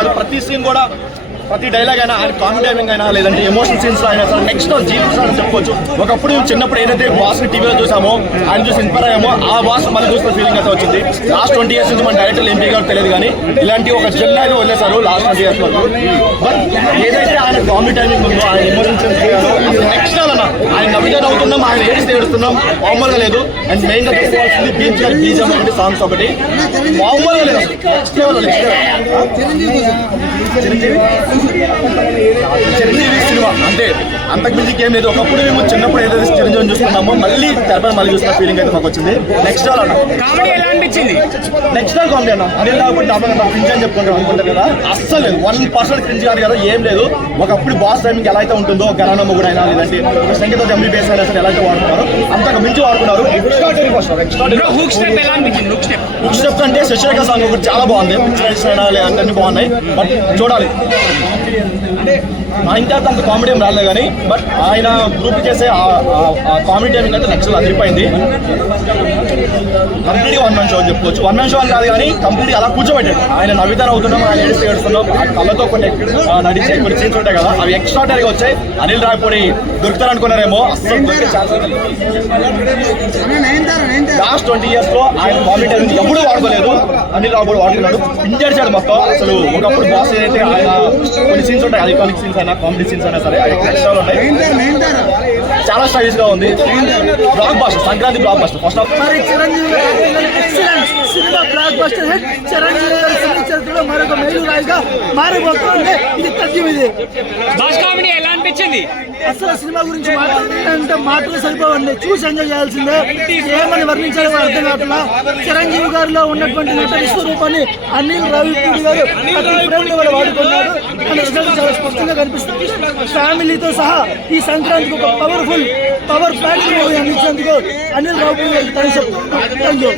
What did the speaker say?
కాదు, ప్రతి సీన్ కూడా ప్రతి డైలాగ్ అయినా ఆయన కామెడీ టైమింగ్ అయినా లేదంటే ఎమోషనల్ సీన్స్ అయినా సరే నెక్స్ట్ జీవిస్తారని చెప్పుకోవచ్చు. ఒకప్పుడు చిన్నప్పుడు ఏదైతే బాస్ ని టీవీలో చూసామో ఆయన చూసి ఇన్స్పైర్ అయ్యామో ఆ బాస్ మళ్ళీ చూసిన ఫీలింగ్ అయితే వచ్చింది. లాస్ట్ 20 years నుంచి మన డైరెక్టర్ ఎంపీ గారు తెలియదు కానీ ఇలాంటి ఒక జెండా అయితే వదిలేశారు లాస్ట్ 20 years వరకు. బట్ ఏదైతే ఆయన కామెడీ టైమింగ్ ఉందో ఆయన ఎమోషనల్ నెక్స్ట్ అన్న ఆయన నవ్వితే నవ్వుతున్నాం, ఆయన ఏడిస్తే ఏడుస్తున్నాం, మామూలుగా లేదు. అండ్ మెయిన్ గా తీసుకోవాల్సింది బీజం ఒకటి సాంగ్స్ ఒకటి మామూలుగా లేదు. చిరంజీవి సినిమా అంతే, అంతకు మించి ఏం లేదు. ఒకప్పుడు మేము చిన్నప్పుడు ఏదైతే చిరంజీవిని చూస్తున్నామో మళ్ళీ తెరపై మళ్ళీ చూస్తున్న ఫీలింగ్ అయితే మాకు వచ్చింది. నెక్స్ట్ డాల్ అన్న కామెడీ ఎలా అనిపించింది? నెక్స్ట్ డాల్ కామెడీ అన్న అనిల్ రావుపూడి క్రింజ్ అని చెప్పుకుంటారు అనుకుంటారు కదా, అస్సలు లేదు. 1% క్రింజ్ కాదు కదా, ఏం లేదు. ఒకప్పుడు బాస్ టైమింగ్ ఎలా అయితే ఉంటుందో గరానమ్మ కూడా అయినా లేదంటే ఒక సంగీత జమ్మి బేస్ అయినా సరే ఎలా అయితే వాడుతున్నారు అంతకు మించి వాడుతున్నారు. హుక్ స్టెప్ అంటే శశిరేఖ సాంగ్ ఒకటి చాలా బాగుంది, లేదంటే అన్ని బాగున్నాయి. బట్ చూడాలి. నా ఇంకా అంత కామెడీ ఏం రాలేదు కానీ బట్ ఆయన గ్రూప్ చేసే కామెడీ టైమింగ్ అయితే నెక్స్ట్ అదిరిపోయింది. కంప్లీట్గా వన్ మ్యాన్ షో అని చెప్పుకోవచ్చు. వన్ మ్యాన్ షో అని కాదు కానీ కంప్లీట్గా అలా కూర్చోబెట్టాడు. ఆయన నవ్వితారు అవుతున్నాం, ఆయన ఏడిస్తే ఏడుస్తున్నాం, ఆ కళ్ళతో కొన్ని నడిచే కొన్ని సీన్స్ ఉంటాయి కదా, అవి ఎక్స్ట్రాడనరీగా వచ్చాయి. అనిల్ రావిపూడి దొరుకుతారు అనుకున్నారేమో, అస్సలు లాస్ట్ 20 years లో ఆయన కామెడీ టైమింగ్ ఎప్పుడూ వాడుకోలేదు. అనిల్ రావిపూడి వాడుకున్నాడు, ఇంజర్చాడు మొత్తం. అసలు ఒకప్పుడు బాస్ ఏదైతే ఆయన కొన్ని సీన్స్ ఉంటాయి, ఐకానిక్ సీన్స్ అయినా కామెడీ సీన్స్ అయినా సరే ఎక్స్ట్రా ఉంటాయి. చాలా స్టైలిష్ గా ఉంది. Blockbuster, Sankranti blockbuster. First half cinema blockbuster hit. Chiranjeevi గారి సినీ చరిత్రలో మరొక మైలురాయిగా మారిపోతుంది. ఇది తథ్యం. ఇది కామెడీ ఎలా అనిపించింది? అసలు సినిమా గురించి మాట్లాడాలంటే మాటలు సరిపోవండి, చూసి ఎంజాయ్ చేయాల్సిందే. ఏమని వర్ణించాలో అర్థం కావట్లా. చిరంజీవి గారిలో ఉన్నటువంటి నట విశ్వరూపాన్ని అనిల్ రావిపూడి గారు కూడా వాడుకున్నారు అనే రిజల్ట్ చాలా స్పష్టంగా కనిపిస్తుంది. ఫ్యామిలీతో సహా ఈ సంక్రాంతికి ఒక పవర్ ప్యాక్ మూవీ అందించేందుకు అనిల్ రావిపూడి గారికి థాంక్స్ చెప్తున్నాను. Thank you.